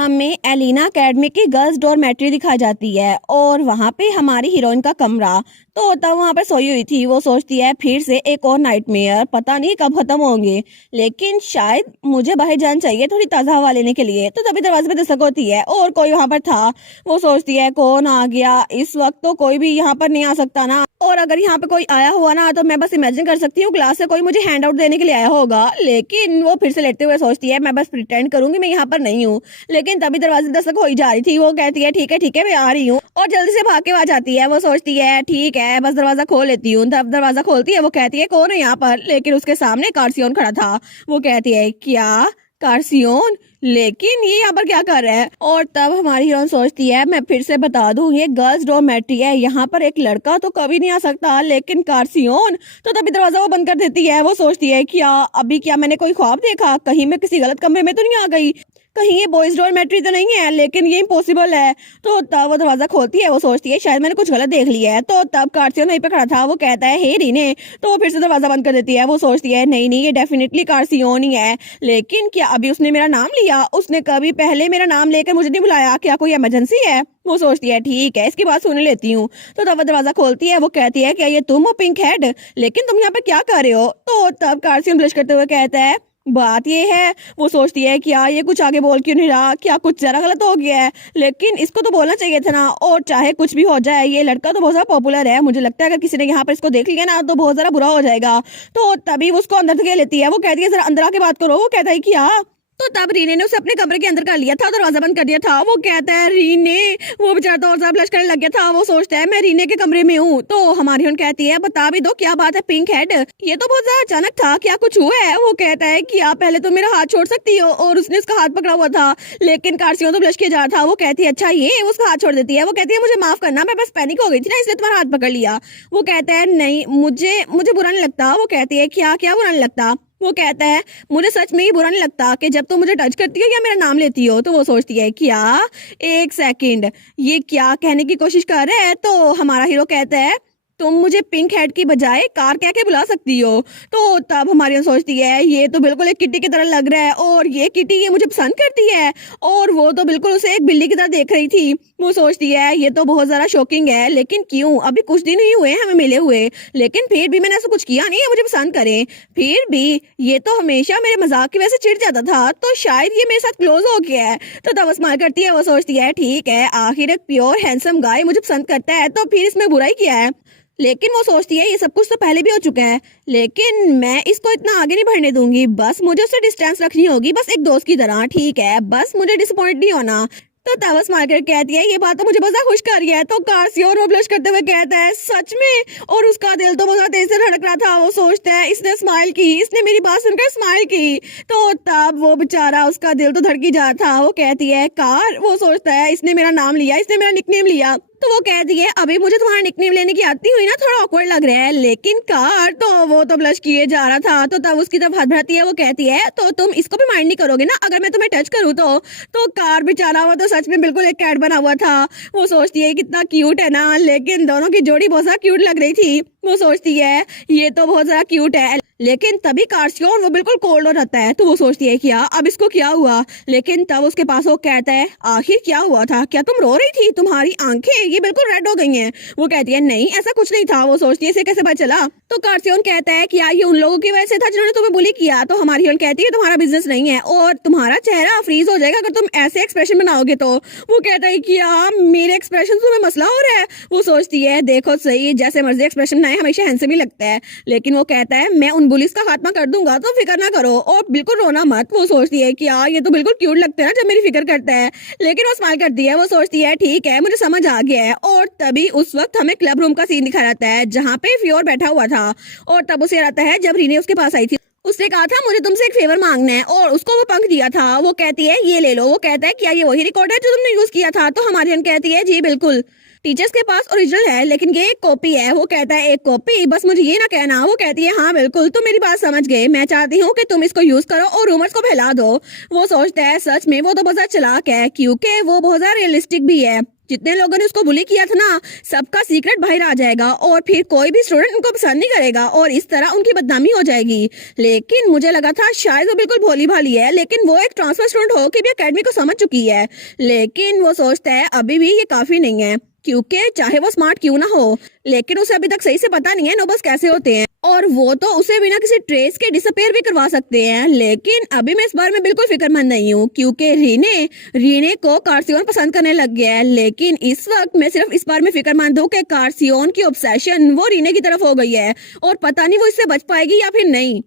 हमें Elina academy की girls dormitory दिखाई जाती है और वहाँ पे हमारी हीरोइन का कमरा। तो तब वहाँ पर सोई हुई थी। वो सोचती है फिर से एक और नाइटमेयर, पता नहीं कब खत्म होंगे, लेकिन शायद मुझे बाहर जाना चाहिए थोड़ी ताज़ा हवा लेने के लिए। तो तभी दरवाजे पे दस्तक होती है और कोई वहाँ पर था। वो सोचती है कौन आ गया, इस वक्त तो कोई भी यहाँ पर नहीं आ सकता ना, और अगर यहाँ पे कोई आया हुआ ना तो मैं बस इमेजिन कर सकती हूँ क्लास से कोई मुझे हैंड आउट देने के लिए आया होगा। लेकिन वो फिर से लेटते हुए सोचती है मैं बस प्रिटेंड करूंगी मैं यहाँ पर नहीं हूँ। लेकिन तभी दरवाजे दस्तक हो ही जा रही थी। वो कहती है ठीक है मैं आ रही हूँ, और जल्दी से भाग के आ जाती है। वो सोचती है ठीक है बस दरवाजा खोल लेती हूँ। तब दरवाजा खोलती है। वो कहती है कौन है यहाँ पर, लेकिन उसके सामने कार्सियोन खड़ा था। वो कहती है क्या कार्सियोन, लेकिन ये यहाँ पर क्या कर रहा है। और तब हमारी हीरोइन सोचती है मैं फिर से बता दूं ये गर्ल्स डॉर्मेट्री है, यहाँ पर एक लड़का तो कभी नहीं आ सकता, लेकिन कार्सियोन। तो तभी दरवाजा वो बंद कर देती है। वो सोचती है क्या मैंने कोई ख्वाब देखा, कहीं मैं किसी गलत कमरे में तो नहीं आ गई, कहीं ये बॉयज डॉर्मेट्री तो नहीं है, लेकिन ये इम्पॉसिबल है। तो तब वो दरवाजा खोलती है। वो सोचती है शायद मैंने कुछ गलत देख लिया है। तो तब कार्सियोन वहीं पे खड़ा था। वो कहता है हे रीने। तो वो फिर से दरवाजा बंद कर देती है। वो सोचती है नहीं ये डेफिनेटली कार्सियोन ही है, लेकिन क्या अभी उसने मेरा नाम लिया, उसने कभी पहले मेरा नाम लेकर मुझे नहीं बुलाया, क्या कोई इमरजेंसी है। वो सोचती है ठीक है इसकी बात सुन लेती हूँ। तो तब वो दरवाजा खोलती है। वो कहती है क्या ये तुम हो पिंक हेड, लेकिन तुम यहाँ पे क्या कर रहे हो। तो तब कार्सियोन ब्लश करते हुए कहता है बात ये है। वो सोचती है क्या ये कुछ आगे बोल क्यों नहीं रहा, क्या कुछ जरा गलत हो गया है, लेकिन इसको तो बोलना चाहिए था ना। और चाहे कुछ भी हो जाए ये लड़का तो बहुत ज्यादा पॉपुलर है, मुझे लगता है अगर किसी ने यहाँ पर इसको देख लिया ना तो बहुत ज्यादा बुरा हो जाएगा। तो तभी वो उसको अंदर धकेल लेती है। वो कहती है जरा अंदर आके बात करो। वो कहता है क्या। तो तब रीने ने उसे अपने कमरे के अंदर कर लिया था, दरवाजा बंद कर दिया था। वो कहता है रीने। वो बेचारा तो और ज्यादा ब्लश करने लग गया था। वो सोचता है मैं रीने के कमरे में हूँ। तो हमारी हीरोइन कहती है बता भी दो क्या बात है पिंक हेड, ये तो बहुत ज्यादा अचानक था, क्या कुछ हुआ है। वो कहता है कि आप पहले तो मेरा हाथ छोड़ सकती हो, और उसने उसका हाथ पकड़ा हुआ था, लेकिन कार्सियोन तो ब्लश किया जा रहा था। वो कहती है अच्छा ये, उसका हाथ छोड़ देती है। वो कहती है मुझे माफ करना, मैं बस पैनिक हो गई थी ना इसलिए तुम्हारा हाथ पकड़ लिया। वो कहता है नहीं मुझे मुझे बुरा नहीं लगता। वो कहती है क्या क्या बुरा नहीं लगता। वो कहता है मुझे सच में ही बुरा नहीं लगता कि जब तुम मुझे टच करती हो या मेरा नाम लेती हो। तो वो सोचती है क्या एक सेकंड ये क्या कहने की कोशिश कर रहा है। तो हमारा हीरो कहता है तुम मुझे पिंक हेड की बजाय कार कह के बुला सकती हो। तो तब हमारी सोचती है ये तो बिल्कुल एक किटी की तरह लग रहा है, और ये किटी ये मुझे पसंद करती है, और वो तो बिल्कुल उसे एक बिल्ली की तरह देख रही थी। वो सोचती है ये तो बहुत ज्यादा शॉकिंग है, लेकिन क्यों, अभी कुछ दिन ही हुए हैं हमें मिले हुए, लेकिन फिर भी मैंने ऐसा कुछ किया नहीं है मुझे पसंद करे। फिर भी ये तो हमेशा मेरे मजाक की वजह से चिढ़ जाता था, तो शायद ये मेरे साथ क्लोज हो गया है। तो तब वो स्माइल करती है। वो सोचती है ठीक है आखिर एक प्योर हैंडसम गाय मुझे पसंद करता है, तो फिर इसमें बुराई क्या है। लेकिन वो सोचती है ये सब कुछ तो पहले भी हो चुका है, लेकिन मैं इसको इतना आगे नहीं बढ़ने दूंगी, बस मुझे उससे डिस्टेंस रखनी होगी, बस एक दोस्त की तरह, ठीक है बस मुझे डिसअपॉइंट नहीं होना। तो तवस मार्कर कहती है ये बात तो मुझे बहुत खुश कर रही है। तो कार्सियोन वो ब्लश करते हुए कहता है सच में, और उसका दिल तो बहुत तेज से धड़क रहा था। वो सोचता है इसने स्माइल की, इसने मेरी बात सुनकर स्माइल की। तो तब वो बेचारा उसका दिल तो धड़की जा था। वो कहती है कार। वो सोचता है इसने मेरा नाम लिया, इसने मेरा निकनेम लिया। तो वो कहती है अभी मुझे तुम्हारा निकनेम लेने की आती हुई ना थोड़ा ऑकवर्ड लग रहा है, लेकिन कार। तो वो तो ब्लश किए जा रहा था। तो तब उसकी तरफ हाथ बढ़ाती है। वो कहती है तो तुम इसको भी माइंड नहीं करोगे ना अगर मैं तुम्हें टच करूँ तो कार बेचारा वो तो सच में बिल्कुल एक कैट बना हुआ था। वो सोचती है कितना क्यूट है ना, लेकिन दोनों की जोड़ी बहुत ज्यादा क्यूट लग रही थी। वो सोचती है ये तो बहुत ज्यादा क्यूट है, लेकिन तभी कार्सियोन वो बिल्कुल कोल्ड हो जाता है। तो वो सोचती है क्या अब इसको क्या हुआ, लेकिन तब उसके पास वो कहता है आखिर क्या हुआ था, क्या तुम रो रही थी, तुम्हारी आंखें ये बिल्कुल रेड हो गई हैं। वो कहती है नहीं ऐसा कुछ नहीं था। वो सोचती है इसे कैसे पता चला। तो कार्सियोन कहता है क्या ये उन लोगों की वजह से था जिन्होंने तुम्हें बुली किया। तो हमारी हीरोइन कहती है तुम्हारा बिजनेस नहीं है, और तुम्हारा चेहरा फ्रीज हो जाएगा अगर तुम ऐसे एक्सप्रेशन बनाओगे। तो वो कहता है क्या मेरे एक्सप्रेशन से तुम्हें मसला हो रहा है। वो सोचती है देखो सही जैसे मर्जी एक्सप्रेशन बनाए हमेशा हैंडसम ही लगता है, लेकिन वो कहता है मैं उन बुलिस का खात्मा कर दूंगा, तो फिक्र ना करो और बिल्कुल रोना मत। वो सोचती है कि ये तो बिल्कुल क्यूट लगता है ना जब मेरी फिक्र करता है, लेकिन वो स्माइल करती है। वो सोचती है ठीक है मुझे समझ आ गया है। और तभी उस वक्त हमें क्लब रूम का सीन दिखा जाता है जहाँ पे फ्योर बैठा हुआ था, और तब उसे आता है जब रीने उसके पास आई थी। उसने कहा था मुझे तुमसे एक फेवर मांगना है, और उसको वो पंख दिया था। वो कहती है ये ले लो। वो कहता है क्या ये वही रिकॉर्ड है जो तुमने यूज किया था। तो हमारी बहन कहती है जी बिल्कुल, टीचर्स के पास ओरिजिनल है लेकिन ये एक कॉपी है। वो कहता है एक कॉपी, बस मुझे ये ना कहना। वो कहती है हाँ बिल्कुल तुम मेरी बात समझ गए, मैं चाहती हूँ कि तुम इसको यूज करो और रूमर्स को फैला दो। वो सोचता है सच में वो तो बहुत ज्यादा चालाक है, क्योंकि वो बहुत ज्यादा रियलिस्टिक भी है। जितने लोगों ने उसको बुली किया था ना, सबका सीक्रेट बाहर आ जाएगा और फिर कोई भी स्टूडेंट उनको पसंद नहीं करेगा और इस तरह उनकी बदनामी हो जाएगी। लेकिन मुझे लगा था शायद वो बिल्कुल भोली भाली है, लेकिन वो एक ट्रांसफर स्टूडेंट हो के भी एकेडमी को समझ चुकी है। लेकिन वो सोचता है अभी भी ये काफी नहीं है, क्योंकि चाहे वो स्मार्ट क्यों ना हो, लेकिन उसे अभी तक सही से पता नहीं है नोबल्स कैसे होते हैं और वो तो उसे बिना किसी ट्रेस के डिसअपीयर भी करवा सकते हैं। लेकिन अभी मैं इस बारे में बिल्कुल फिक्रमंद नहीं हूँ, क्योंकि रीने को कार्सियोन पसंद करने लग गया है। लेकिन इस वक्त मैं सिर्फ इस बारे में फिक्रमंद हूँ कि कार्सियोन की ऑब्सेशन वो रीने की तरफ हो गई है और पता नहीं वो इससे बच पाएगी या फिर नहीं।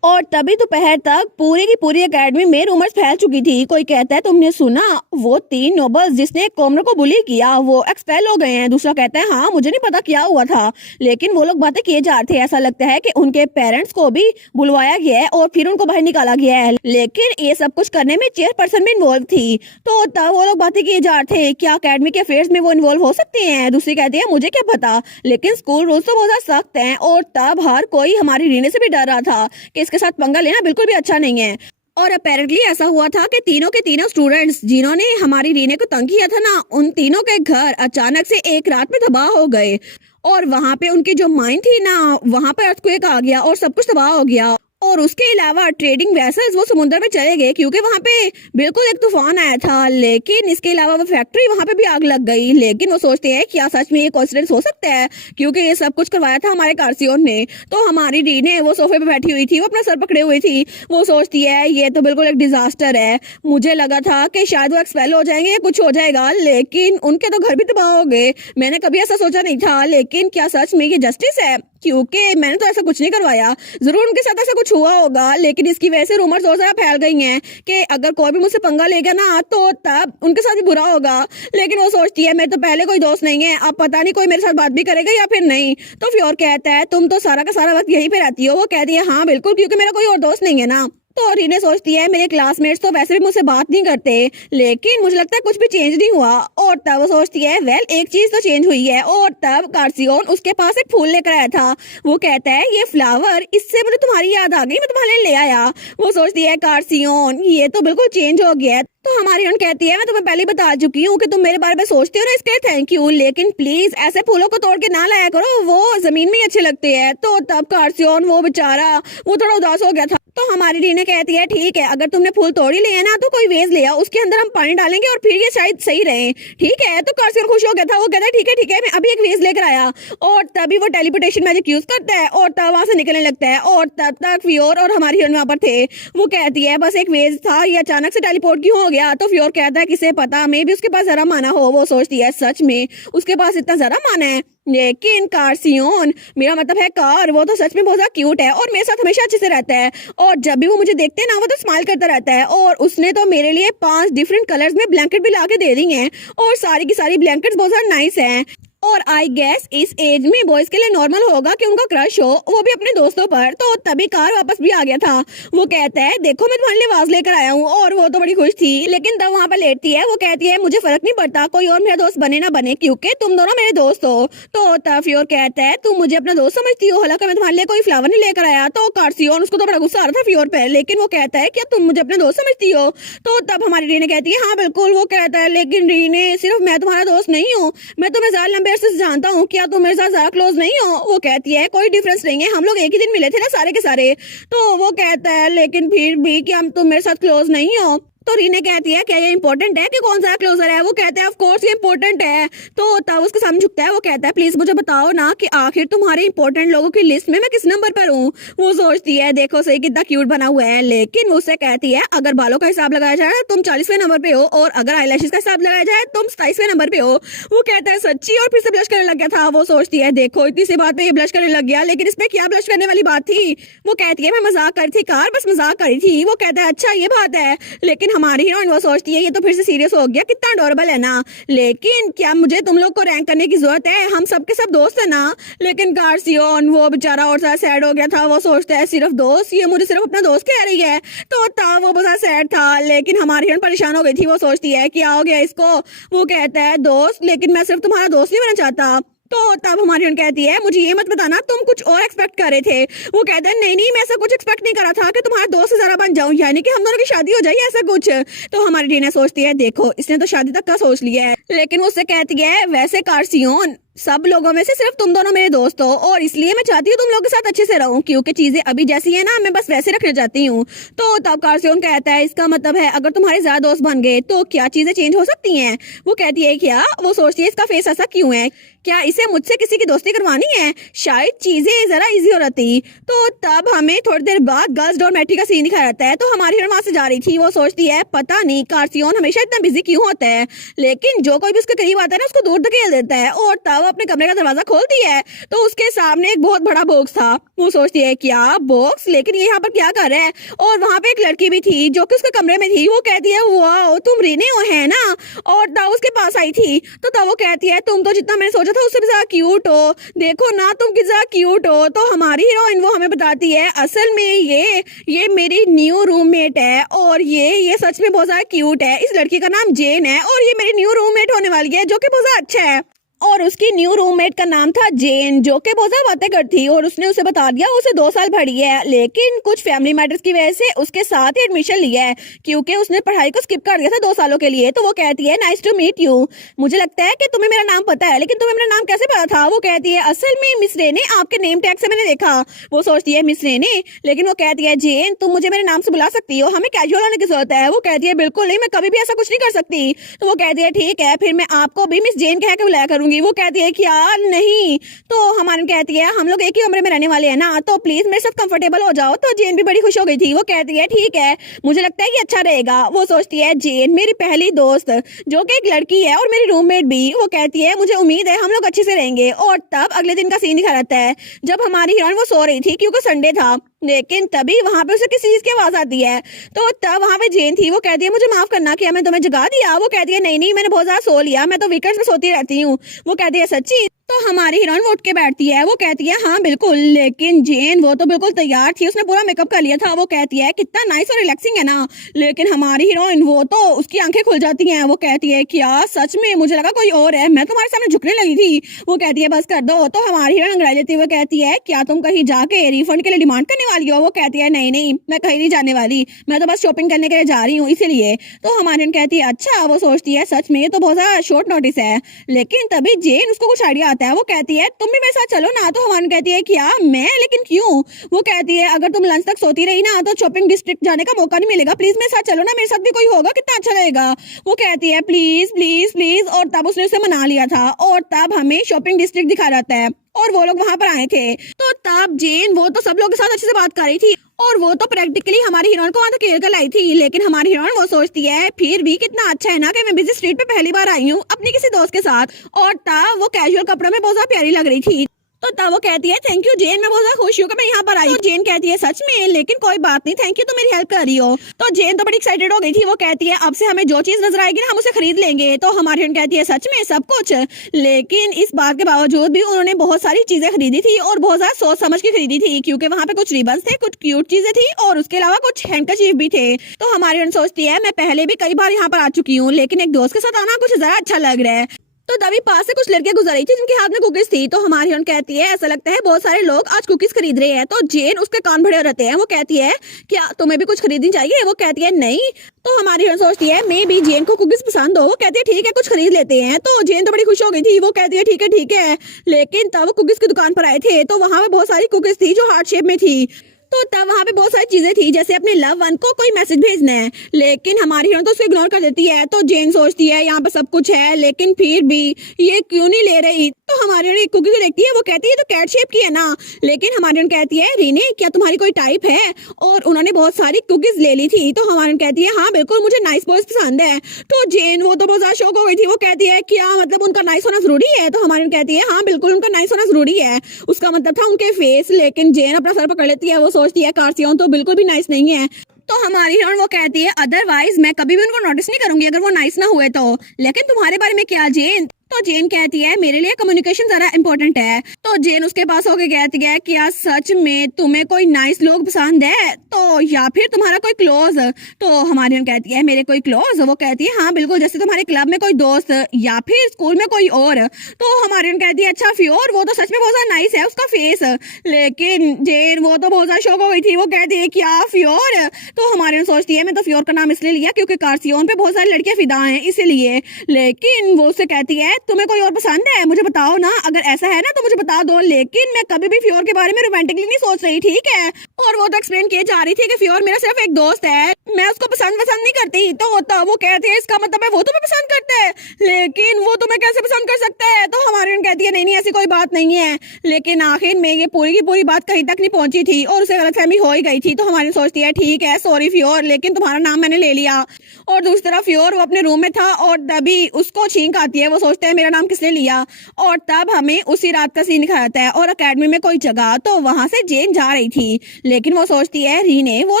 और तभी दोपहर तक पूरी की पूरी एकेडमी में रूमर्स फैल चुकी थी। कोई कहता है तुमने सुना, वो 3 नोबल्स जिसने कॉमनर को बुली किया वो एक्सपेल हो गए हैं। दूसरा कहता है हाँ मुझे नहीं पता क्या हुआ था, लेकिन वो लोग बातें किए जा रहे थे। ऐसा लगता है कि उनके पेरेंट्स को भी बुलवाया गया है और फिर उनको बाहर निकाला गया है। लेकिन ये सब कुछ करने में चेयरपर्सन भी इन्वॉल्व थी। तो तब वो लोग बातें किए जा रहे थे क्या अकेडमी के अफेयर्स में वो इन्वॉल्व हो सकते हैं। दूसरी कहती है मुझे क्या पता, लेकिन स्कूल रूल्स तो बहुत सख्त हैं और तब हर कोई हमारी रीने से भी डर रहा था कि इसके साथ पंगा लेना बिल्कुल भी अच्छा नहीं है। और अपेरेंटली ऐसा हुआ था कि तीनों के तीनों स्टूडेंट्स जिन्होंने हमारी रीने को तंग किया था ना, उन तीनों के घर अचानक से एक रात में तबाह हो गए और वहां पे उनकी जो माइन थी ना, वहां पर अर्थक्वेक आ गया और सब कुछ तबाह हो गया। और उसके अलावा ट्रेडिंग वेसल्स वो समुद्र में चले गए क्योंकि वहां पे बिल्कुल एक तूफान आया था। लेकिन इसके अलावा वो फैक्ट्री वहां पे भी आग लग गई। लेकिन वो सोचते हैं क्या सच में ये कोइंसिडेंस हो सकता है, क्योंकि ये सब कुछ करवाया था हमारे कार्सियोन ने। तो हमारी रीने वो सोफे पे बैठी हुई थी, वो अपना सर पकड़े हुई थी। वो सोचती है ये तो बिल्कुल एक डिजास्टर है। मुझे लगा था कि शायद वो एक्सपेल हो जाएंगे या कुछ हो जाएगा, लेकिन उनके तो घर भी तबाह हो गए। मैंने कभी ऐसा सोचा नहीं था, लेकिन क्या सच में ये जस्टिस है? क्योंकि मैंने तो ऐसा कुछ नहीं करवाया। जरूर उनके साथ ऐसा कुछ हुआ होगा, लेकिन इसकी वजह से रूमर्स और ज्यादा फैल गई हैं कि अगर कोई भी मुझसे पंगा लेगा ना तो तब उनके साथ भी बुरा होगा। लेकिन वो सोचती है मेरे तो पहले कोई दोस्त नहीं है, अब पता नहीं कोई मेरे साथ बात भी करेगा या फिर नहीं। तो फ्योर कहता है तुम तो सारा का सारा वक्त यहीं पे रहती हो। वो कहती है हाँ बिल्कुल, क्योंकि मेरा कोई और दोस्त नहीं है ना। तो रीने सोचती है मेरे क्लासमेट्स तो वैसे भी मुझसे बात नहीं करते, लेकिन मुझे लगता है कुछ भी चेंज नहीं हुआ। और तब वो सोचती है वेल एक चीज तो चेंज हुई है। और तब कार्सियोन उसके पास एक फूल लेकर आया था। वो कहता है ये फ्लावर, इससे मुझे तुम्हारी याद आ गई, मैं तुम्हारे लिए ले आया। वो सोचती है कार्सियोन ये तो बिल्कुल चेंज हो गया है। तो हमारी हिरन कहती है मैं तुम्हें पहले बता चुकी हूँ कि तुम मेरे बारे में सोचते हो ना, इसके लिए थैंक यू, लेकिन प्लीज ऐसे फूलों को तोड़ के ना लाया करो, वो जमीन में ही अच्छे लगते हैं। तो तब कार्सियोन वो बेचारा वो थोड़ा उदास हो गया था। तो हमारी रीने कहती है ठीक है, अगर तुमने फूल तोड़ ही लिए ना तो कोई वेज ले आओ, उसके अंदर हम पानी डालेंगे और फिर ये शायद सही रहे। ठीक है। तो कार्सियोन खुश हो गया था। वो कहता है ठीक है मैं अभी एक वेज लेकर आया। और तभी वो टेलीपोर्टेशन मैजिक यूज करता है और तब वहां से निकलने लगता है। और तब तक फ्योर और हमारी हिरन वहां पर थे। वो कहती है बस एक वेज था, ये अचानक से टेलीपोर्ट क्यों हो गया। तो फ्योर कहता है किसे पता, मे भी उसके पास जरा माना हो। वो सोचती है सच में उसके पास इतना जरा माना है। लेकिन कार्सियोन, मेरा मतलब है कार, वो तो सच में बहुत ज्यादा क्यूट है और मेरे साथ हमेशा अच्छे से रहता है। और जब भी वो मुझे देखते हैं ना वो तो स्माइल करता रहता है। और उसने तो मेरे लिए 5 डिफरेंट कलर्स में ब्लैंकेट भी ला के दे दी हैं और सारी की सारी ब्लैंकेट्स बहुत ज्यादा नाइस हैं। और आई गेस इस एज में बॉयज के लिए नॉर्मल होगा कि उनका क्रश हो, वो भी अपने दोस्तों पर। तो तभी कार वापस भी आ गया था। वो कहता है देखो मैं तुम्हारे लिए वाज लेकर आया हूँ। और वो तो बड़ी खुश थी, लेकिन तब वहां पर लेटती है। वो कहती है मुझे फर्क नहीं पड़ता कोई और मेरा दोस्त बने ना बने, क्योंकि तुम दोनों मेरे दोस्त हो। तो तब फ्योर कहता है तुम मुझे अपना दोस्त समझती हो, हालांकि मैं तुम्हारे लिए कोई फ्लावर नहीं लेकर आया। तो कार्सियोन, उसको तो बड़ा गुस्सा आ रहा था फ्योर पे, लेकिन वो कहता है क्या तुम मुझे अपना दोस्त समझती हो। तो तब हमारी रीने कहती है हाँ बिल्कुल। वो कहता है लेकिन रीने सिर्फ मैं तुम्हारा दोस्त नहीं हूँ, मैं तुम्हें ज्यादा लंबे अरसे से जानता हूँ, क्या तुम मेरे साथ ज्यादा क्लोज नहीं हो। वो कहती है कोई डिफरेंस नहीं है, हम लोग एक ही दिन मिले थे ना सारे के सारे। तो वो कहता है लेकिन फिर भी कि हम तुम मेरे साथ क्लोज नहीं हो। तो रीने कहती है क्या ये इंपॉर्टेंट है कि कौन सा क्लोजर है। वो कहता है ऑफ कोर्स ये इंपॉर्टेंट है। तो तब उसके सामने झुकता है। वो कहता है प्लीज मुझे बताओ ना कि आखिर तुम्हारे इंपॉर्टेंट लोगों की लिस्ट में मैं किस नंबर पर हूँ। वो सोचती है देखो सही कितना क्यूट बना हुआ है, लेकिन उससे कहती है अगर बालों का हिसाब लगाया जाए तुम 40वें नंबर पे हो और अगर आईलैशेस का हिसाब लगाया जाए तुम 27वें नंबर पे हो। वो कहता है सच्ची, और फिर से ब्लश करने लग गया था। वो सोचती है देखो इतनी सी बात पे ये ब्लश करने लग गया, लेकिन इसमें क्या ब्लश करने वाली बात थी। वो कहती है मैं मजाक कर रही थी कार, बस मजाक कर रही थी। वो कहता है अच्छा ये बात है, लेकिन हमारी हीरोइन वो सोचती है ये तो फिर से सीरियस हो गया, कितना अडोरेबल है ना। लेकिन क्या मुझे तुम लोग को रैंक करने की जरूरत है, हम सबके सब दोस्त है ना। लेकिन कार्सियोन वो बेचारा और ज्यादा सैड हो गया था। वो सोचता है सिर्फ दोस्त, ये मुझे सिर्फ अपना दोस्त कह रही है। तो तब वो बहुत सैड था, लेकिन हमारी हिरन परेशान हो गई थी। वो सोचती है क्या हो गया इसको। वो कहता है दोस्त, लेकिन मैं सिर्फ तुम्हारा दोस्त नहीं बनना चाहता। तो तब हमारी हीरोइन कहती है मुझे ये मत बताना तुम कुछ और एक्सपेक्ट कर रहे थे। वो कहते हैं नहीं नहीं मैं ऐसा कुछ एक्सपेक्ट नहीं करा था कि तुम्हारा दोस्त से ज़रा बन जाऊं, यानी कि हम दोनों की शादी हो जाए ऐसा कुछ। तो हमारी टीना सोचती है देखो इसने तो शादी तक का सोच लिया है, लेकिन वो उससे कहती है वैसे कार्सियोन सब लोगों में से सिर्फ तुम दोनों मेरे दोस्त हो और इसलिए मैं चाहती हूँ तुम लोगों के साथ अच्छे से रहूं, क्योंकि चीजें अभी जैसी है ना मैं बस वैसे रखना चाहती हूँ। तो तब कार्सियोन कहता है इसका मतलब है अगर तुम्हारे ज्यादा दोस्त बन गए तो क्या चीजें चेंज हो सकती हैं। वो कहती है क्या, वो सोचती है इसका फेस ऐसा क्यों है, क्या इसे मुझसे किसी की दोस्ती करवानी है, शायद चीजें जरा इजी हो रहती। तो तब हमें थोड़ी देर बाद गर्ल्स डॉर्मेट्री का सीन दिखाया जाता है। तो हमारी हीरोइन वहां से जा रही थी, वो सोचती है पता नहीं कार्सियोन हमेशा इतना बिजी क्यों होता है, लेकिन जो कोई भी उसके करीब आता है ना उसको दूर धकेल देता है। और तब अपने कमरे का दरवाजा खोलती है तो उसके सामने एक बहुत बड़ा बॉक्स था। वो सोचती है क्या बॉक्स, लेकिन ये यहाँ पर क्या कर रहा है। और वहां पे एक लड़की भी थी जो कि उसके कमरे में थी। वो कहती है वाह तुम रीने हो है ना, और तब उसके पास आई थी। तो तब वो कहती है तुम तो जितना मैंने सोचा था उससे भी ज्यादा क्यूट हो, देखो ना तुम कितना क्यूट हो। तो हमारी हीरोइन वो हमें बताती है असल में ये मेरी न्यू रूममेट है और ये सच में बहुत ज्यादा क्यूट है। इस लड़की का नाम जेन है और ये मेरी न्यू रूममेट होने वाली है जो कि बहुत ज्यादा अच्छा है। और उसकी न्यू रूममेट का नाम था जेन जो कि बहुत ज्यादा बातें करती और उसने उसे बता दिया उसे 2 साल पढ़ी है, लेकिन कुछ फैमिली मैटर्स की वजह से उसके साथ ही एडमिशन लिया है क्योंकि उसने पढ़ाई को स्किप कर दिया था 2 सालों के लिए। तो वो कहती है नाइस टू मीट यू, मुझे लगता है कि तुम्हें मेरा नाम पता है, लेकिन तुम्हें मेरा नाम कैसे पता था। वो कहती है असल में मिस रेने आपके नेम टैग से मैंने देखा। वो सोचती है मिस रेने, लेकिन वो कहती है जेन तुम मुझे मेरे नाम से बुला सकती हो, हमें कैजुअल होने की जरूरत है। वो कहती है बिल्कुल नहीं, मैं कभी भी ऐसा कुछ नहीं कर सकती। तो वो कहती है ठीक है फिर मैं आपको भी मिस जेन कह के बुलाया करूंगी। वो कहती है यार नहीं। तो हमारी कहती है हम लोग एक ही कमरे में रहने वाले हैं ना, तो प्लीज मेरे साथ कंफर्टेबल हो जाओ। तो जेन भी बड़ी खुश हो गई थी। वो कहती है ठीक है मुझे लगता है ये अच्छा रहेगा। वो सोचती है जेन मेरी पहली दोस्त जो कि एक लड़की है और मेरी रूममेट भी। वो कहती है मुझे उम्मीद है हम लोग अच्छे से रहेंगे। और तब अगले दिन का सीन दिखा रहता है जब हमारी हीरोइन वो सो रही थी क्योंकि संडे था, लेकिन तभी वहां पे उसे किसी चीज की आवाज आती है। तो तब वहां पे जेन थी। वो कहती है मुझे माफ करना क्या मैं तुम्हें जगा दिया। वो कहती है नहीं नहीं मैंने बहुत ज्यादा सो लिया, मैं तो वीकेंड्स में सोती रहती हूँ। वो कहती है सच्ची। तो हमारी हीरोइन वो उठ के बैठती है। वो कहती है हाँ बिल्कुल, लेकिन जेन वो तो बिल्कुल तैयार थी, उसने पूरा मेकअप कर लिया था। वो कहती है कितना नाइस और रिलैक्सिंग है ना, लेकिन हमारी हीरोइन वो तो उसकी आंखें खुल जाती हैं। वो कहती है क्या सच में, मुझे लगा कोई और है, मैं तुम्हारे सामने झुकने लगी थी। वो कहती है बस कर दो। तो हमारी हीरोइन अंग्रेज लेती हुई कहती है क्या तुम कहीं जाके रिफंड के लिए डिमांड करने वाली हो। वो कहती है नहीं नहीं मैं कहीं नहीं जाने वाली, मैं तो बस शॉपिंग करने के लिए जा रही हूँ इसीलिए। तो हमारी हीरोइन कहती है अच्छा। वो सोचती है सच में ये तो बहुत ज्यादा शॉर्ट नोटिस है, लेकिन तभी जेन उसको कुछ आइडिया आता है। वो कहती है तुम भी मेरे साथ चलो ना। तो हमारी कहती है क्या मैं, लेकिन क्यों। वो कहती है अगर तुम लंच तक सोती रही ना तो शॉपिंग डिस्ट्रिक्ट जाने का मौका नहीं मिलेगा, प्लीज मेरे साथ चलो ना, मेरे साथ भी कोई होगा कितना अच्छा रहेगा। वो कहती है प्लीज प्लीज प्लीज। और तब उसने उसे मना लिया था। और तब हमें शॉपिंग डिस्ट्रिक्ट दिखा जाता है और वो लोग वहां पर आए थे। तो तब जेन वो तो सब लोगों के साथ अच्छे से बात कर रही थी और वो तो प्रैक्टिकली हमारी हीरोइन को वहां तक खेल कर लाई थी, लेकिन हमारी हीरोइन वो सोचती है फिर भी कितना अच्छा है ना कि मैं बिजी स्ट्रीट पे पहली बार आई हूँ अपनी किसी दोस्त के साथ। और तब वो कैजुअल कपड़ों में बहुत ज्यादा प्यारी लग रही थी। तो तब वो कहती है थैंक यू जेन, मैं बहुत ज्यादा खुश हूँ कि मैं यहाँ पर आई। तो जेन कहती है सच में, लेकिन कोई बात नहीं, थैंक यू तुम मेरी हेल्प कर रही हो। तो जेन तो बड़ी एक्साइटेड हो गई थी। वो कहती है अब से हमें जो चीज नजर आएगी ना हम उसे खरीद लेंगे। तो हमारी बहन कहती है सच में सब कुछ, लेकिन इस बात के बावजूद भी उन्होंने बहुत सारी चीजें खरीदी थी और बहुत ज्यादा सोच समझ के खरीदी थी, क्योंकि वहाँ पे कुछ रिबन्स थे, कुछ क्यूट चीजें थी और उसके अलावा कुछ हैंडकरचीफ भी थे। तो हमारी बहन सोचती है मैं पहले भी कई बार यहाँ पर आ चुकी हूँ, लेकिन एक दोस्त के साथ आना कुछ ज्यादा अच्छा लग रहा है। तो तभी पास से कुछ लड़कियां गुजर रही थी जिनके हाथ में कुकीज थी। तो हमारी बहन कहती है ऐसा लगता है बहुत सारे लोग आज कुकीज खरीद रहे हैं। तो जेन उसके कान भरे रहते हैं। वो कहती है क्या तुम्हें भी कुछ खरीदनी चाहिए। वो कहती है नहीं। तो हमारी बहन सोचती है मे भी जेन को कुकीज पसंद हो। वो कहती है ठीक है कुछ खरीद लेते हैं। तो जेन तो बड़ी खुश हो गई थी। वो कहती है ठीक है। लेकिन तब वो कुकीज की दुकान पर आए थे तो वहां पे बहुत सारी कुकीज थी जो हार्ट शेप में थी। तो तब वहाँ पे बहुत सारी चीजें थी जैसे अपने लव वन को कोई मैसेज भेजना है, लेकिन हमारी हीरोइन तो उसको इग्नोर कर देती है। तो जेन सोचती है यहाँ पे सब कुछ है लेकिन फिर भी ये क्यों नहीं ले रही। तो हमारी हीरोइन एक कुकी को देखती है। वो कहती है तो कैट शेप की है ना, लेकिन हमारी हीरोइन कहती है रीने क्या तुम्हारी कोई टाइप है। और उन्होंने बहुत सारी कुकीज ले ली थी। तो हमारी कहती है हाँ बिल्कुल मुझे नाइस बॉयज पसंद है। तो जेन वो तो बहुत ज्यादा शौक हो गई थी। वो कहती है क्या मतलब उनका नाइस होना जरूरी है। तो हमारी कहती है हाँ बिल्कुल उनका नाइस होना जरूरी है, उसका मतलब था उनके फेस। लेकिन जेन अपना सर पकड़ लेती है। वो सोचती है कार्सियोन तो बिल्कुल भी नाइस नहीं है। तो हमारी हीरोइन वो कहती है अदरवाइज मैं कभी भी उनको नोटिस नहीं करूंगी अगर वो नाइस ना हुए तो। लेकिन तुम्हारे बारे में क्या जेन, तो जेन कहती है मेरे लिए कम्युनिकेशन ज्यादा इंपॉर्टेंट है। तो जेन उसके पास होके कहती है क्या सच में तुम्हें कोई नाइस लोग पसंद है तो या फिर तुम्हारा कोई क्लोज। तो हमारी बहन कहती है मेरे कोई क्लोज। वो कहती है हाँ बिल्कुल, जैसे तुम्हारे क्लब में कोई दोस्त या फिर स्कूल में कोई और। तो हमारी बहन कहती है अच्छा फ्योर, वो तो सच में बहुत ज्यादा नाइस है उसका फेस। लेकिन जेन वो तो बहुत ज्यादा शॉक हो गई थी। वो कहती है क्या फ्योर। तो हमारी बहन सोचती है मैं तो फ्योर का नाम इसलिए लिया क्योंकि कार्सियोन पे बहुत सारी लड़कियां फिदा हैं इसीलिए। लेकिन वो उससे कहती है तुम्हें कोई और पसंद है, मुझे बताओ ना, अगर ऐसा है ना तो मुझे बता दो, लेकिन मैं कभी भी फ्योर के बारे में रोमांटिकली नहीं सोच रही, ठीक है। और वो तो एक्सप्लेन किए जा रही थी कि फ्योर मेरा सिर्फ एक दोस्त है, मैं उसको पसंद नहीं करती। तो वो कहती है इसका मतलब है वो तुम्हें पसंद करता है, लेकिन वो तुम्हें कैसे पसंद कर सकता है। तो हमारी बहन कहती है नहीं ऐसी कोई बात नहीं है। लेकिन आखिर में ये पूरी की पूरी बात कहीं तक नहीं पहुंची थी और उसे गलतफहमी हो ही गई थी। तो हमारी सोचती है ठीक है सॉरी फ्योर, लेकिन तुम्हारा नाम मैंने ले लिया। और दूसरी तरफ फ्योर वो अपने रूम में था और तभी उसको छींक आती है। वो सोचता है मेरा नाम किसने लिया। और तब हमें उसी रात का सीन दिखाया जाता है और अकेडमी में कोई जगह, तो वहां से जेन जा रही थी। लेकिन वो सोचती है रीने वो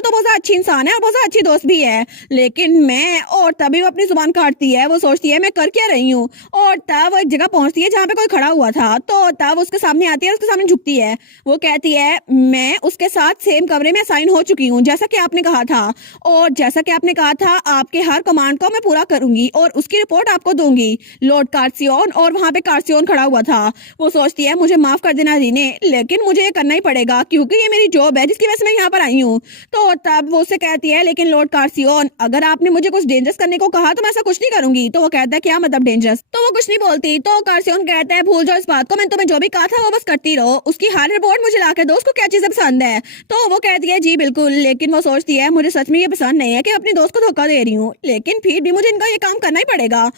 तो बहुत अच्छी इंसान है और बहुत अच्छी दोस्त भी है, लेकिन मैं। और तभी वो अपनी जुबान काटती है। वो सोचती है मैं कर क्या रही हूँ। और तब वो एक जगह पहुंचती है जहाँ पे कोई खड़ा हुआ था। तो तब उसके सामने आती है और उसके सामने झुकती है। वो कहती है मैं उसके साथ सेम कमरे में साइन हो चुकी हूँ जैसा कि आपने कहा था, और जैसा कि आपने कहा था आपके हर कमांड को मैं पूरा करूंगी और उसकी रिपोर्ट आपको दूंगी, लॉर्ड कार्सियोन। और वहां पे कार्सियोन खड़ा हुआ था। वो सोचती है मुझे माफ कर देना रीने, लेकिन मुझे ये करना ही पड़ेगा क्योंकि ये मेरी जॉब है जिसकी वजह से मैं यहाँ पर आई हूँ। तो तब वो उससे कहती है लेकिन लॉर्ड कार्सियोन अगर आपने मुझे कुछ डेंजरस करने को कहा तो मैं ऐसा कुछ नहीं करूंगी। तो वो कहता है क्या मतलब डेंजरस। तो वो कुछ नहीं बोलती। तो कार्सियोन कहता है भूल जाओ इस बात को, मैंने तुम्हें जो भी कहा था वो बस करती रहो, उसकी हर रिपोर्ट मुझे ला के दो, उसको क्या चीजें पसंद है। तो वो कहती है जी बिल्कुल, लेकिन वो सोचती है मुझे सच में ये पसंद नहीं है कि अपनी दोस्त को धोखा दे रही हूँ, लेकिन फिर भी मुझे इनका ये काम करना ही पड़ेगा।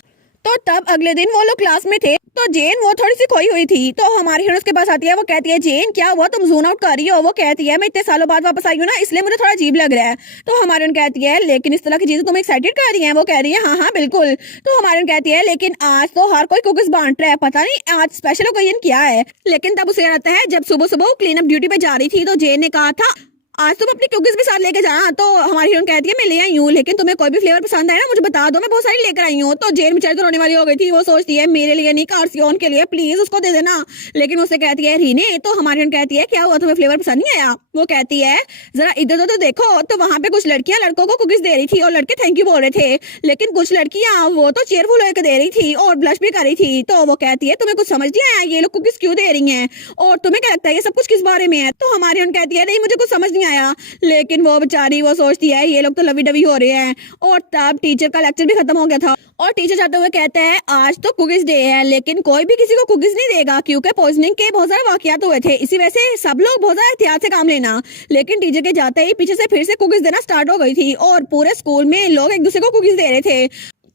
तो तब अगले दिन वो लोग क्लास में थे। तो जेन वो थोड़ी सी खोई हुई थी। तो हमारी हीरोइन उसके पास आती है। वो कहती है जेन क्या हुआ, तुम जोन आउट कर रही हो। वो कहती है मैं इतने सालों बाद वापस आई हूँ ना इसलिए मुझे थोड़ा अजीब लग रहा है। तो हमारी कहती है लेकिन इस तरह की चीजें तुम एक्साइटेड कर रही हैं। वो कह रही है हाँ बिल्कुल। तो हमारी कहती है लेकिन आज तो हर कोई कुकीज बांट रहा है, पता नहीं आज स्पेशल ओकेजन क्या है। लेकिन तब उसे आता है जब सुबह सुबह क्लीन अप ड्यूटी पे जा रही थी तो जेन ने कहा था आज तुम अपनी कुकीज भी साथ लेके जाना। तो हमारी हीरोइन कहती है मैं ले आई हूँ, लेकिन तुम्हें कोई भी फ्लेवर पसंद है ना मुझे बता दो, मैं बहुत सारी लेकर आई हूँ। तो जेन बेचारी तो रोने वाली हो गई थी। वो सोचती है मेरे लिए नहीं कार्सियोन के लिए, प्लीज उसको दे देना। लेकिन उसे कहती है रीने। तो हमारी हीरोइन कहती है क्या हुआ तुम्हें फ्लेवर पसंद नहीं आया। वो कहती है जरा इधर तो देखो। तो वहां पे कुछ लड़कियां लड़कों को कुकीज दे रही थी और लड़के थैंक यू बोल रहे थे, लेकिन कुछ लड़कियां वो तो चेयरफुल होकर दे रही थी और ब्लश भी कर रही थी। तो वो कहती है तुम्हें कुछ समझ नहीं आया ये लोग कुकीज क्यों दे रही हैं और तुम्हें क्या लगता है ये सब कुछ किस बारे में है। तो हमारी हीरोइन कहती है नहीं मुझे कुछ समझ नहीं आया। लेकिन वो बेचारी वो सोचती है ये लोग तो लवी डवी हो रहे हैं। और तब टीचर का लेक्चर भी खत्म हो गया था और टीचर जाते हुए कहते हैं आज तो कुकीज डे है, लेकिन कोई भी किसी को कुकीज नहीं देगा क्योंकि पॉइजनिंग के बहुत सारे वाकयात हुए थे, इसी वजह से सब लोग बहुत ज्यादा एहतियात से काम लेना। लेकिन टीचर के जाते ही पीछे से फिर से कुकीज देना स्टार्ट हो गई थी और पूरे स्कूल में लोग एक दूसरे को कुकीज दे रहे थे।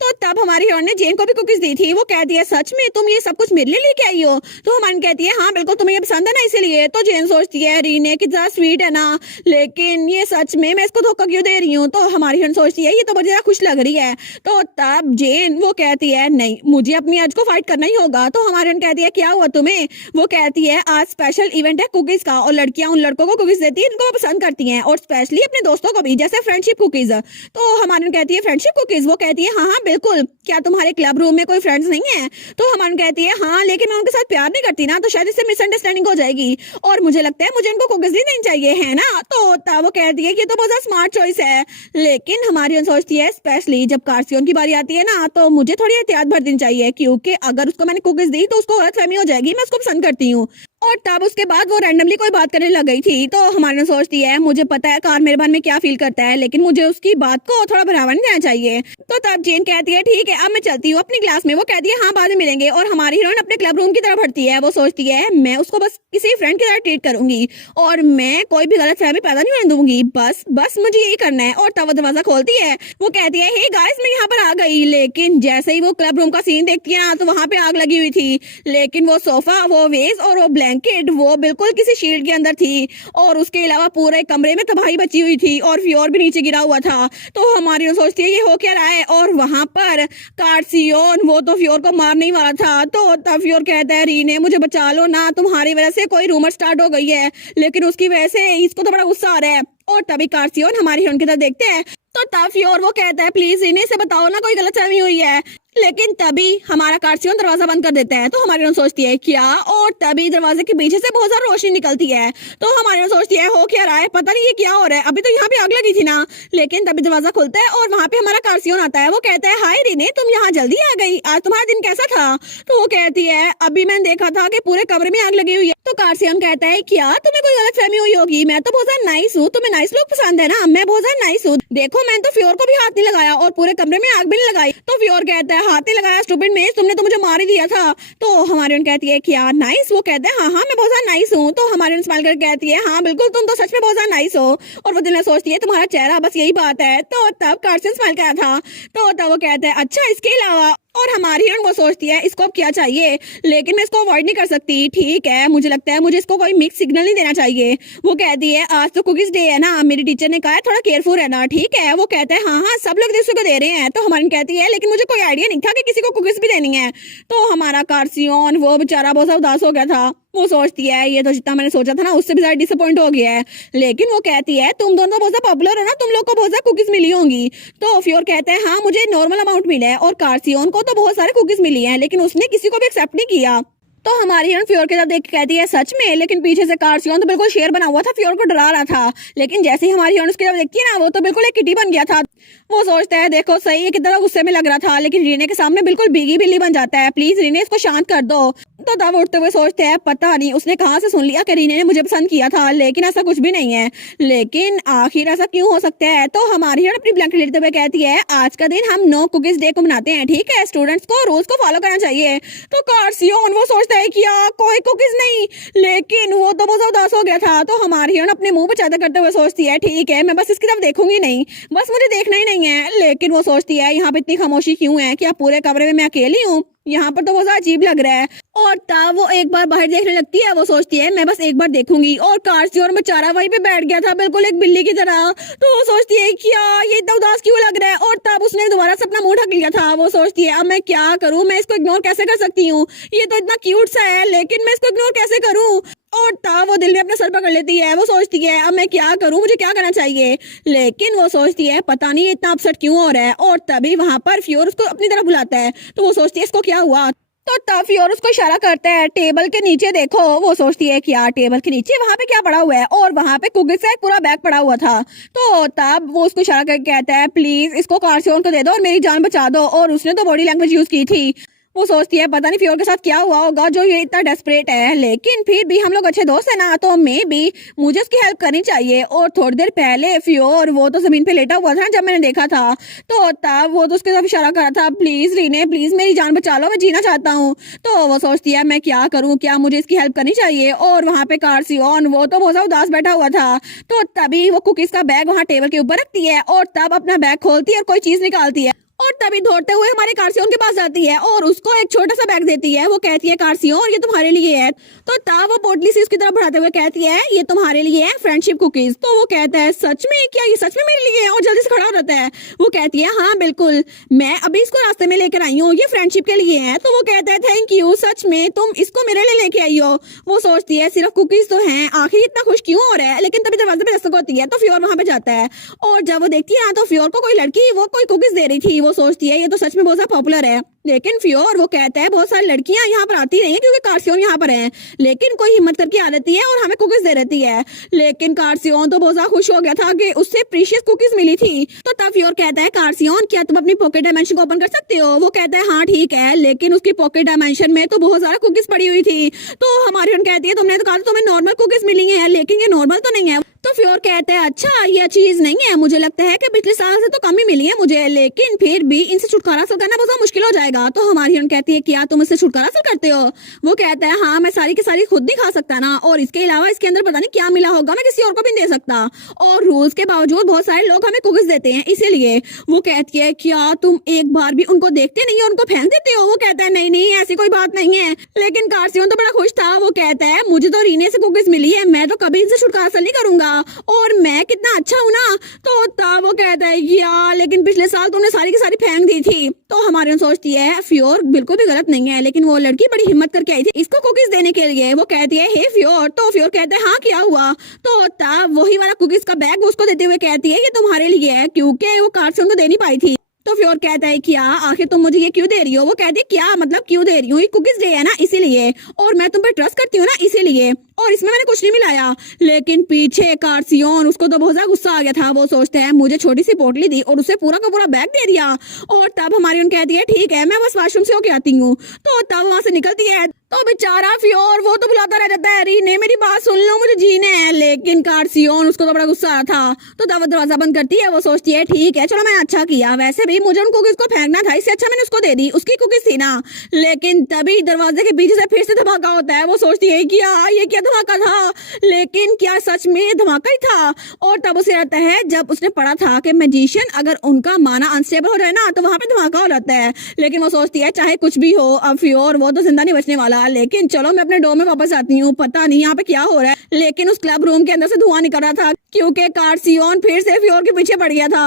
तो तब हमारी हीरोइन ने जेन को भी कुकीज दी थी। वो कहती है सच में तुम ये सब कुछ मेरे लिए लेके आई हो। तो हमारी कहती है हाँ बिल्कुल तुम्हें ये पसंद है ना इसीलिए। तो जेन सोचती है रीने कितना स्वीट है ना, लेकिन ये सच में मैं इसको धोखा क्यों दे रही हूँ। तो हमारी हीरोइन सोचती है ये तो मुझे खुश लग रही है। तो तब जेन वो कहती है नहीं मुझे अपनी आज को फाइट करना ही होगा। तो हमारी हीरोइन कहती है क्या हुआ तुम्हें। वो कहती है आज स्पेशल इवेंट है कुकीज का और लड़कियां उन लड़कों को कुकीज देती है जिनको वो पसंद करती हैं और स्पेशली अपने दोस्तों को भी, जैसे फ्रेंडशिप कुकीज। तो हमारी कहती है फ्रेंडशिप कुकीज। वो कहती है हाँ बिल्कुल, क्या तुम्हारे क्लब रूम में कोई फ्रेंड्स नहीं है। तो हमारी कहती है हाँ लेकिन मैं उनके साथ प्यार नहीं करती ना, तो शायद इससे मिसअंडरस्टैंडिंग हो जाएगी और मुझे लगता है मुझे इनको कुकीज नहीं देनी चाहिए है ना। तो तब वो कहती है कि तो बहुत स्मार्ट चॉइस है। लेकिन हमारी सोचती है स्पेशली जब कार्सियोन की बारी आती है ना तो मुझे थोड़ी एहतियात बरतनी चाहिए क्योंकि अगर उसको मैंने कुकीज दी तो उसको गलतफहमी हो जाएगी मैं उसको पसंद करती हूँ। और तब उसके बाद वो रैंडमली कोई बात करने लग गई थी। तो हमारे सोचती है मुझे पता है कार मेरे बारे में क्या फील करता है, लेकिन मुझे उसकी बात को थोड़ा बढ़ावा नहीं देना चाहिए। तो तब जेन कहती है ठीक है अब मैं चलती हूँ अपनी क्लास में। वो कहती है हाँ बाद में मिलेंगे और हमारी हीरोइन अपने क्लब रूम की तरफ बढ़ती है। वो सोचती है मैं उसको बस किसी फ्रेंड की तरह ट्रीट करूंगी और मैं कोई भी गलत फहमी पैदा नहीं होने दूंगी, बस बस मुझे यही करना है। और तब वो दरवाजा खोलती है। वो कहती है हे गाइस मैं यहाँ पर आ गई। लेकिन जैसे ही वो क्लब रूम का सीन देखती है ना तो वहां पे आग लगी हुई थी। लेकिन वो सोफा, वो वेज और वो ब्लैंकेट वो बिल्कुल किसी शील्ड के अंदर थी और उसके अलावा पूरे कमरे में तबाही बची हुई थी और फ्योर भी नीचे गिरा हुआ था। तो हमारी सोचती है ये हो क्या रहा है। और वहां पर कार्सियोन वो तो फ्योर को मारने ही वाला था। तो तब फ्योर कहता है रीने मुझे बचा लो ना, तुम्हारी वजह से कोई रूमर स्टार्ट हो गई है, लेकिन उसकी वजह से इसको तो बड़ा गुस्सा आ रहा है। और तभी कार्सियोन हमारी हीरोइन की तरफ देखते हैं। तो तब फ्योर वो कहता है प्लीज इन्हें से बताओ ना कोई गलतफहमी हुई है। लेकिन तभी हमारा कार्सियन दरवाजा बंद कर देता है। तो हमारी हिरोइन सोचती है क्या, और तभी दरवाजे के पीछे से बहुत ज्यादा रोशनी निकलती है। तो हमारी हिरोइन सोचती है हो क्या रहा है, पता नहीं ये क्या हो रहा है, अभी तो यहाँ पे आग लगी थी ना। लेकिन तभी दरवाजा खुलता है और वहाँ पे हमारा कार्सियन आता है। वो कहता है हाय रीने, तुम यहाँ जल्दी आ गई, आज तुम्हारा दिन कैसा था। तो वो कहती है अभी मैंने देखा था कि पूरे कमरे में आग लगी हुई है। तो कार्सियन कहता है क्या तुम्हें कोई गलतफहमी हुई होगी, मैं तो बहुत ज्यादा नाइस हूँ, तुम्हें नाइस लोग पसंद है ना, मैं बहुत ज्यादा नाइस हूँ। देखो मैंने तो फ्योर को भी हाथ नहीं लगाया और पूरे कमरे में आग भी नहीं लगाई। तो फ्योर कहता है हाथ नहीं लगाया स्टूपिड मेज, तुमने तो मुझे मार ही दिया था। तो हमारी उन कहती है क्या नाइस। वो कहते हैं हाँ हाँ मैं बहुत ज्यादा नाइस हूँ। तो हमारी उन स्माइल करके कहती है हाँ बिल्कुल, तुम तो सच में बहुत ज्यादा नाइस हो। और वो दिल में सोचती है तुम्हारा चेहरा, बस यही बात है। तो तब कार्सन स्माइल करा था। तो तब वो कहते हैं अच्छा इसके अलावा, और हमारी हिरण वो सोचती है इसको अब क्या चाहिए, लेकिन मैं इसको अवॉइड नहीं कर सकती। ठीक है, मुझे लगता है मुझे इसको कोई मिक्स सिग्नल नहीं देना चाहिए। वो कहती है आज तो कुकीज डे है ना, मेरी टीचर ने कहा है थोड़ा केयरफुल रहना। ठीक है, वो कहता है हाँ हाँ सब लोग दूसरे को दे रहे हैं। तो हमारी कहती है लेकिन मुझे कोई आइडिया नहीं था कि किसी को कुकीज भी देनी है। तो हमारा कार्सियन वो बेचारा बहुत उदास हो गया था। वो सोचती है ये तो जितना मैंने सोचा था ना उससे भी ज्यादा डिसअपॉइंट हो गया है। लेकिन वो कहती है तुम दोनों बहुत ज्यादा पॉपुलर हो ना, तुम लोग को बहुत ज्यादा कुकीज मिली होंगी। तो फ्योर कहते हैं हाँ मुझे नॉर्मल अमाउंट मिला है, और कार्सियन को तो बहुत सारे कुकीज मिली हैं, लेकिन उसने किसी को भी एक्सेप्ट नहीं किया। तो हमारी हिरण फ्योर के साथ देख के कहती है सच में, लेकिन पीछे से कार्सियन तो बिल्कुल शेर बना हुआ था, फ्योर को डरा रहा था। लेकिन जैसे ही हमारी हिरण उसकी तरफ देखती है ना, वो तो बिल्कुल एक किटी बन गया था। वो सोचता है देखो सही है कितना गुस्से में लग रहा था, लेकिन रीने के सामने बिल्कुल भीगी बिल्ली बन जाता है। प्लीज रीने इसको शांत कर दो। तो तब उठते हुए सोचते हैं पता नहीं उसने कहाँ से सुन लिया कि रीने ने मुझे पसंद किया था, लेकिन ऐसा कुछ भी नहीं है। लेकिन आखिर ऐसा क्यों हो सकता है। तो हमारी हिरण अपनी ब्लैंकेट लेते हुए कहती है आज का दिन हम नो कुकीज डे को मनाते हैं, ठीक है, स्टूडेंट्स को रूल्स को फॉलो करना चाहिए। तो कार्सियन वो सोचता है क्या कोई कुकीज नहीं, लेकिन वो तो बहुत उदास हो गया था। तो हमारी हिरण अपने मुंह पे चादर करते हुए सोचती है ठीक है मैं बस इसकी तरफ देखूंगी नहीं, बस मुझे देखना ही नहीं है। लेकिन वो सोचती है यहाँ पे इतनी खामोशी क्यों है, क्या पूरे कमरे में मैं अकेली हूँ, यहाँ पर तो बहुत अजीब लग रहा है। और तब वो एक बार बाहर देखने लगती है। वो सोचती है मैं बस एक बार देखूंगी, और कार्सियन बेचारा वहीं पे बैठ गया था बिल्कुल एक बिल्ली की तरह। तो वो सोचती है क्या ये इतना उदास क्यों लग रहा है, और तब उसने दोबारा से अपना मुंह ढक लिया था। वो सोचती है अब मैं क्या करूं, मैं इसको इग्नोर कैसे कर सकती हूँ, ये तो इतना क्यूट सा है, लेकिन मैं इसको इग्नोर कैसे करूं। और तब वो दिल में अपना सर पकड़ लेती है। वो सोचती है अब मैं क्या करूं, मुझे क्या करना चाहिए। लेकिन वो सोचती है पता नहीं इतना अपसेट क्यों हो रहा है। और तभी वहां पर फ्योर उसको अपनी तरफ बुलाता है। तो वो सोचती है इसको क्या हुआ। तो तब फ्योर उसको इशारा करता है टेबल के नीचे देखो। वो सोचती है कि यार टेबल के नीचे वहां पे क्या पड़ा हुआ है, और वहां पे कुकीज का एक पूरा बैग पड़ा हुआ था। तो तब वो उसको इशारा करके कहता है प्लीज इसको कार्सियन को दे दो और मेरी जान बचा दो। और उसने तो बॉडी लैंग्वेज यूज की थी। वो सोचती है पता नहीं फ्योर के साथ क्या हुआ होगा जो ये इतना डेस्परेट है, लेकिन फिर भी हम लोग अच्छे दोस्त है ना, तो मे भी मुझे उसकी हेल्प करनी चाहिए। और थोड़ी देर पहले फ्योर वो तो जमीन पे लेटा हुआ था जब मैंने देखा था। तो तब वो तो उसके साथ इशारा करा था प्लीज रीने प्लीज मेरी जान बचा लो, मैं जीना चाहता हूँ। तो वो सोचती है मैं क्या करूँ, क्या मुझे इसकी हेल्प करनी चाहिए। और वहाँ पे कार्सियन वो तो बहुत उदास बैठा हुआ था। तो तभी वो कुकीज का बैग वहाँ टेबल के ऊपर रखती है, और तब अपना बैग खोलती है और कोई चीज निकालती है। और तभी दौड़ते हुए हमारे कार्सियन के पास जाती है और उसको एक छोटा सा बैग देती है। वो कहती है कार्सियन ये तुम्हारे लिए है। तो तब वो पोटली से उसकी तरफ बढ़ाते हुए कहती है ये तुम्हारे लिए है फ्रेंडशिप कुकीज। तो वो कहता है सच में, क्या ये सच में मेरे लिए है, और जल्दी से खड़ा हो जाता है। वो कहती है हाँ बिल्कुल, मैं अभी इसको रास्ते में लेकर आई हूँ, ये फ्रेंडशिप के लिए है। तो वो कहता है थैंक यू, सच में तुम इसको मेरे लिए लेके आई हो। वो सोचती है सिर्फ कुकीज तो हैं, आखिर इतना खुश क्यों हो रहा है। लेकिन तभी दरवाजे पे दस्तक होती है तो फ्योर वहां पे जाता है, और जब वो देखती है ना तो फ्योर को कोई लड़की वो कोई कुकीज दे रही थी। वो सोचती है ये तो सच में बहुत ज्यादा पॉपुलर है। लेकिन फ्योर वो कहता है बहुत सारी लड़कियां यहाँ पर आती नहीं है क्योंकि कार्सियन यहाँ पर है, लेकिन कोई हिम्मत करके आ जाती है और हमें कुकीज दे रहती है। लेकिन कार्सियन तो बहुत ज्यादा खुश हो गया था कि उससे प्रीशियस कुकीज मिली थी। तो तब फ्योर कहता है कार्सियन क्या तुम अपनी पॉकेट डायमेंशन को ओपन कर सकते हो। वो कहता है हाँ ठीक है, लेकिन उसकी पॉकेट डायमेंशन में तो बहुत सारा कुकीज पड़ी हुई थी। तो हमारी कहती है तुमने तो कहा तुम्हें नॉर्मल कुकीज मिली है, लेकिन ये नॉर्मल तो नहीं है। तो फ्योर कहता है अच्छा ये चीज नहीं है, मुझे लगता है कि पिछले साल से तो कम ही मिली है मुझे, लेकिन फिर भी इनसे छुटकारा हासिल करना बहुत मुश्किल हो जाएगा। तो हमारी हिरण कहती है क्या तुम इससे छुटकारा हासिल करते हो। वो कहता है हाँ मैं सारी की सारी खुद नहीं खा सकता ना, और इसके अलावा इसके अंदर पता नहीं क्या मिला होगा, मैं किसी और को भी नहीं दे सकता। और रूल्स के बावजूद बहुत सारे लोग हमें कुकीज देते हैं, इसीलिए। वो कहती है क्या तुम एक बार भी उनको देखते नहीं हो, उनको फेंक देते हो। वो कहता है नहीं नहीं ऐसी कोई बात नहीं है। लेकिन कार्सियन तो बड़ा खुश था। वो कहता है मुझे तो रीने से कुकीज मिली है, मैं तो कभी इनसे छुटकारा हासिल नहीं करूंगा, और मैं कितना अच्छा हूँ ना। तो तब वो कहता है यार लेकिन पिछले साल तुमने सारी की सारी फेंक दी थी। तो हमारी सोचती है फ्योर बिल्कुल भी गलत नहीं है, लेकिन वो लड़की बड़ी हिम्मत करके आई थी इसको कुकीज देने के लिए। वो कहती है हे फ्योर। तो फ्योर कहता है हाँ क्या हुआ। तो तब वही वाला कुकीज का बैग उसको देते हुए कहती है ये तुम्हारे लिए है, क्योंकि वो कार्सियन को दे नहीं पाई थी। तो फ्योर कहता है क्या आखिर तुम मुझे ये क्यों दे रही हो। वो कहती है क्या मतलब क्यों दे रही हूँ, ये कुकीज डे है ना इसीलिए, और मैं तुम पे ट्रस्ट करती हूँ ना इसीलिए, और इसमें मैंने कुछ नहीं मिलाया। लेकिन पीछे कार्सियोन, उसको तो बहुत ज्यादा गुस्सा आ गया था। वो सोचते हैं मुझे छोटी सी पोटली दी और उसे पूरा का पूरा बैग दे दिया। और तब हमारी उन कहती है ठीक है मैं बस वॉशरूम से होके आती हूँ। तो तब वहां से निकलती है तो बेचारा फ्योर वो तो बुलाता रह जाता है रीने मेरी बात सुन लो मुझे जीने है। लेकिन कार्सियोन उसको तो बड़ा गुस्सा आ था। तो तब वो दरवाजा बंद करती है। वो सोचती है ठीक है चलो मैं अच्छा किया, वैसे भी मुझे उन कुकीज को फेंकना था, इससे अच्छा मैंने उसको दे दी, उसकी कुकीज थी ना। लेकिन तभी दरवाजे के पीछे से फिर से धमाका होता है। वो सोचती है क्या ये क्या धमाका था, लेकिन क्या सच में धमाका ही था। और तब उसे आता है जब उसने पढ़ा था कि मैजिशियन अगर उनका माना अनस्टेबल हो जाए ना तो वहां पे धमाका हो जाता है। लेकिन वो सोचती है चाहे कुछ भी हो अब फ्योर वो तो जिंदा नहीं बचने वाला। लेकिन चलो मैं अपने डोर में वापस आती हूँ, पता नहीं यहाँ पे क्या हो रहा है। लेकिन उस क्लब रूम के अंदर से धुआं निकल रहा था क्योंकि कार्सियोन फिर से फ्योर के पीछे पड़ गया था।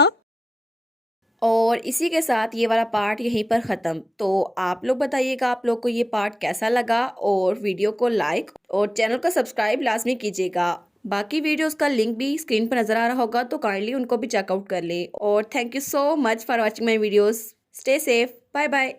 और इसी के साथ ये वाला पार्ट यहीं पर ख़त्म। तो आप लोग बताइएगा आप लोग को ये पार्ट कैसा लगा, और वीडियो को लाइक और चैनल को सब्सक्राइब लाजमी कीजिएगा। बाकी वीडियोस का लिंक भी स्क्रीन पर नज़र आ रहा होगा तो काइंडली उनको भी चेकआउट कर ले। और thank you so much for watching my videos. Stay safe, bye bye.